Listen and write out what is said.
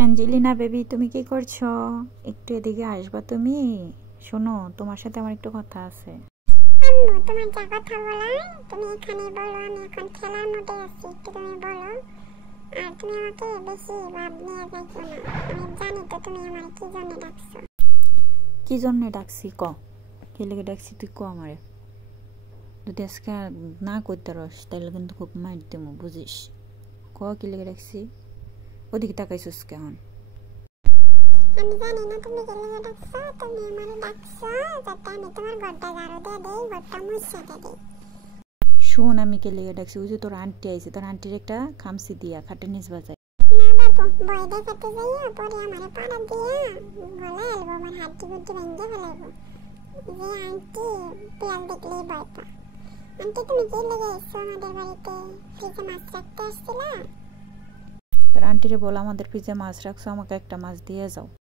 Angelina baby, তুমি কি করছো? একটু এদিকে আসবা তুমি? শোনো, তোমার সাথে আমার একটু কথা আছে। আম্মু, তোমার যা কথা বলার তুমি এখানে বলো। আমি এখন খেলার মধ্যে আছি, একটু তুমি বলো। আর তুমি আমাকে বেশি ভাব নিয়ে যাইছো না। আমি জানি তো তুমি আমার কি জন্য ডাকছো। কি জন্য ডাকছি ক? কি লেগে ডাকছি তুই ক আমারে? যদি আজকে না করতে রস তাহলে কিন্তু খুব মার দেবো, বুঝিস? ক কি লেগে ডাকছি? ওদিকে তাকাইছিস কেমন? আমি জানি না তুমি কি লেগে ডাকছো। তুমি আমারে ডাকছো যাতে আমি তোমার ঘরটা ঝাড়ু দিয়ে দেই, ঘরটা মুছে দেই। শোন, আমি কে লেগে ডাকছি, ওই যে তোর আন্টি আইছে, তোর আন্টির একটা খামসি দিয়া খাটের নিচ বাজায়। না বাবু, বই দেখাতে যাইয়া পরে আমারে পাড়া দিয়া গলা এলবো, আমার হাড্ডি গুড্ডি ভেঙে ফেলাইবো। যে আন্টি পেয়াল দেখলেই ভয় পা। আন্টি, তুমি কি লেগে এসছো আমাদের বাড়িতে? ফ্রিজে মাছ রাখতে আসছিলা? তোর আন্টিরে বল আমাদের ফ্রিজে মাছ রাখছো, আমাকে একটা মাছ দিয়ে যাও।